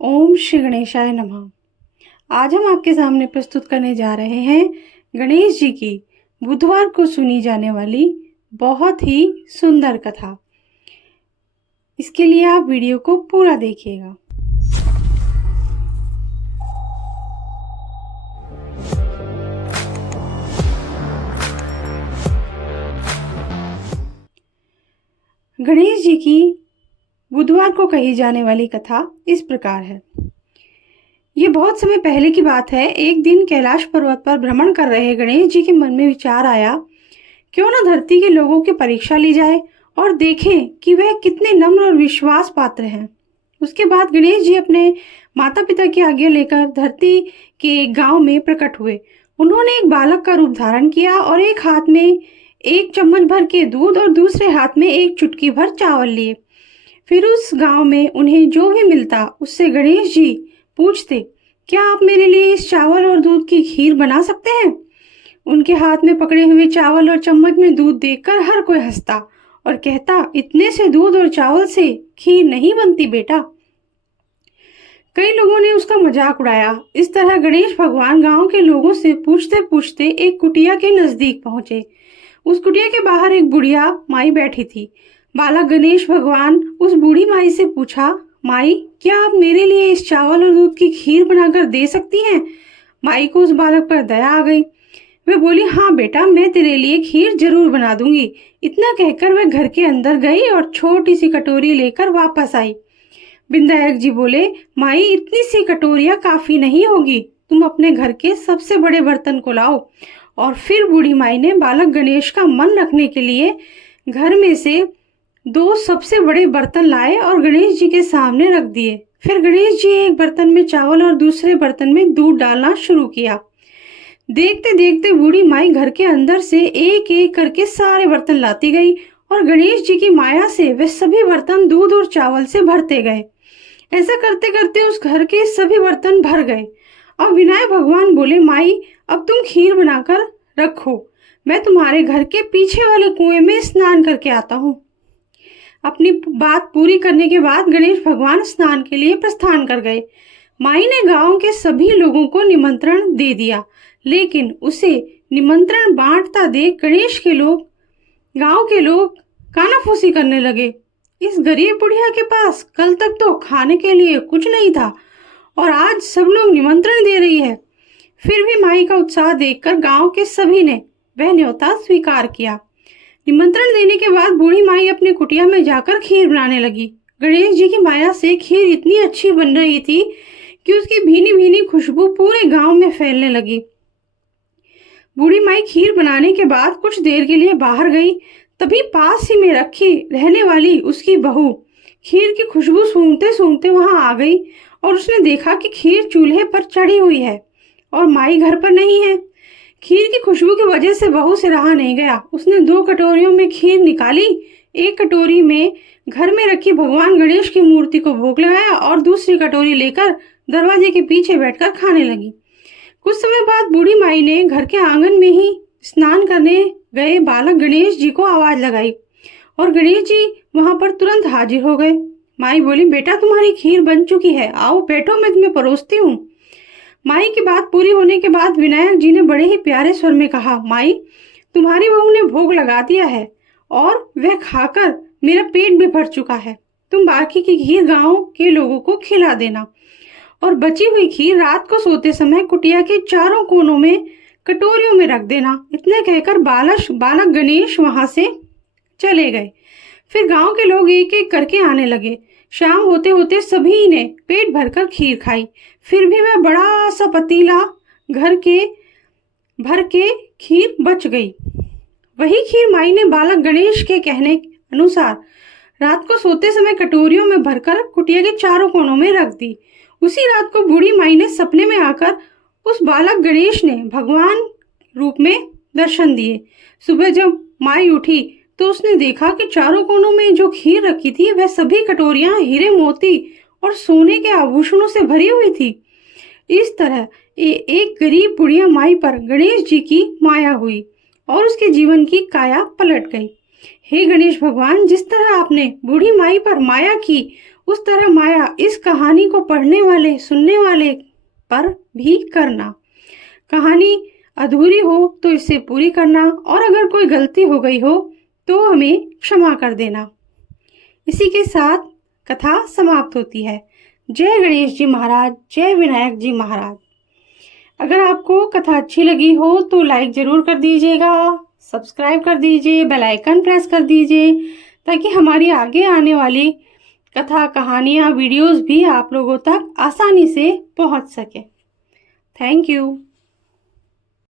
ओम श्री गणेशाय नमः। आज हम आपके सामने प्रस्तुत करने जा रहे हैं गणेश जी की बुधवार को सुनी जाने वाली बहुत ही सुंदर कथा। इसके लिए आप वीडियो को पूरा देखिएगा। गणेश जी की बुधवार को कही जाने वाली कथा इस प्रकार है। ये बहुत समय पहले की बात है। एक दिन कैलाश पर्वत पर भ्रमण कर रहे गणेश जी के मन में विचार आया, क्यों न धरती के लोगों की परीक्षा ली जाए और देखें कि वह कितने नम्र और विश्वास पात्र हैं। उसके बाद गणेश जी अपने माता पिता की आज्ञा लेकर धरती के एक गांव में प्रकट हुए। उन्होंने एक बालक का रूप धारण किया और एक हाथ में एक चम्मच भर के दूध और दूसरे हाथ में एक चुटकी भर चावल लिए। फिर उस गांव में उन्हें जो भी मिलता उससे गणेश जी पूछते, क्या आप मेरे लिए इस चावल और दूध की खीर बना सकते हैं? उनके हाथ में पकड़े हुए चावल और चम्मच में दूध देखकर हर कोई हंसता और कहता, इतने से दूध और चावल से खीर नहीं बनती बेटा। कई लोगों ने उसका मजाक उड़ाया। इस तरह गणेश भगवान गांव के लोगों से पूछते पूछते एक कुटिया के नजदीक पहुंचे। उस कुटिया के बाहर एक बुढ़िया माई बैठी थी। बालक गणेश भगवान उस बूढ़ी माई से पूछा, माई, क्या आप मेरे लिए इस चावल और दूध की खीर बनाकर दे सकती हैं? माई को उस बालक पर दया आ गई। वह बोली, हाँ बेटा, मैं तेरे लिए खीर जरूर बना दूंगी। इतना कहकर वह घर के अंदर गई और छोटी सी कटोरी लेकर वापस आई। विनायक जी बोले, माई, इतनी सी कटोरियां काफी नहीं होगी, तुम अपने घर के सबसे बड़े बर्तन को लाओ। और फिर बूढ़ी माई ने बालक गणेश का मन रखने के लिए घर में से 2 सबसे बड़े बर्तन लाए और गणेश जी के सामने रख दिए। फिर गणेश जी एक बर्तन में चावल और दूसरे बर्तन में दूध डालना शुरू किया। देखते देखते बूढ़ी माई घर के अंदर से एक एक करके सारे बर्तन लाती गई और गणेश जी की माया से वे सभी बर्तन दूध और चावल से भरते गए। ऐसा करते करते उस घर के सभी बर्तन भर गए। अब विनायक भगवान बोले, माई, अब तुम खीर बनाकर रखो, मैं तुम्हारे घर के पीछे वाले कुएं में स्नान करके आता हूँ। अपनी बात पूरी करने के बाद गणेश भगवान स्नान के लिए प्रस्थान कर गए। माई ने गांव के सभी लोगों को निमंत्रण दे दिया, लेकिन उसे निमंत्रण बांटता देख गांव के लोग कानाफूसी करने लगे। इस गरीब बुढ़िया के पास कल तक तो खाने के लिए कुछ नहीं था और आज सब लोग निमंत्रण दे रही है। फिर भी माई का उत्साह देखकर गांव के सभी ने वह न्योता स्वीकार किया। निमंत्रण देने के बाद बूढ़ी माई अपनी कुटिया में जाकर खीर बनाने लगी। गणेश जी की माया से खीर इतनी अच्छी बन रही थी कि उसकी भीनी भीनी खुशबू पूरे गांव में फैलने लगी। बूढ़ी माई खीर बनाने के बाद कुछ देर के लिए बाहर गई। तभी पास ही में रखी रहने वाली उसकी बहू खीर की खुशबू सूंघते सूंघते वहां आ गई और उसने देखा कि खीर चूल्हे पर चढ़ी हुई है और माई घर पर नहीं है। खीर की खुशबू की वजह से बहू से रहा नहीं गया। उसने 2 कटोरियों में खीर निकाली। एक कटोरी में घर में रखी भगवान गणेश की मूर्ति को भोग लगाया और दूसरी कटोरी लेकर दरवाजे के पीछे बैठकर खाने लगी। कुछ समय बाद बूढ़ी माई ने घर के आंगन में ही स्नान करने गए बालक गणेश जी को आवाज लगाई और गणेश जी वहां पर तुरंत हाजिर हो गए। माई बोली, बेटा, तुम्हारी खीर बन चुकी है, आओ बैठो, मैं तुम्हें परोसती हूँ। माई की बात पूरी होने के बाद विनायक जी ने बड़े ही प्यारे स्वर में कहा, माई, तुम्हारी बहू ने भोग लगा दिया है और वह खाकर मेरा पेट भी भर चुका है। तुम बाकी की खीर गांव के लोगों को खिला देना और बची हुई खीर रात को सोते समय कुटिया के चारों कोनों में कटोरियों में रख देना। इतना कहकर बालक गणेश वहां से चले गए। फिर गांव के लोग एक एक करके आने लगे। शाम होते होते सभी ने पेट भरकर खीर खाई। फिर भी वह बड़ा सा पतीला भर के खीर बच गई। वही खीर माई ने बालक गणेश के कहने अनुसार रात को सोते समय कटोरियों में भरकर कुटिया के चारों कोनों में रख दी। उसी रात को बूढ़ी माई ने सपने में आकर उस बालक गणेश ने भगवान रूप में दर्शन दिए। सुबह जब माई उठी तो उसने देखा कि चारों कोनों में जो खीर रखी थी वह सभी कटोरियां हीरे मोती और सोने के आभूषणों से भरी हुई थी। इस तरह एक गरीब बुढ़िया माई पर गणेश जी की माया हुई और उसके जीवन की काया पलट गई। हे गणेश भगवान, जिस तरह आपने बूढ़ी माई पर माया की, उस तरह माया इस कहानी को पढ़ने वाले, सुनने वाले पर भी करना। कहानी अधूरी हो तो इसे पूरी करना, और अगर कोई गलती हो गई हो तो हमें क्षमा कर देना। इसी के साथ कथा समाप्त होती है। जय गणेश जी महाराज, जय विनायक जी महाराज। अगर आपको कथा अच्छी लगी हो तो लाइक जरूर कर दीजिएगा, सब्सक्राइब कर दीजिए, बेल आइकन प्रेस कर दीजिए, ताकि हमारी आगे आने वाली कथा, कहानियाँ, वीडियोस भी आप लोगों तक आसानी से पहुंच सके। Thank you.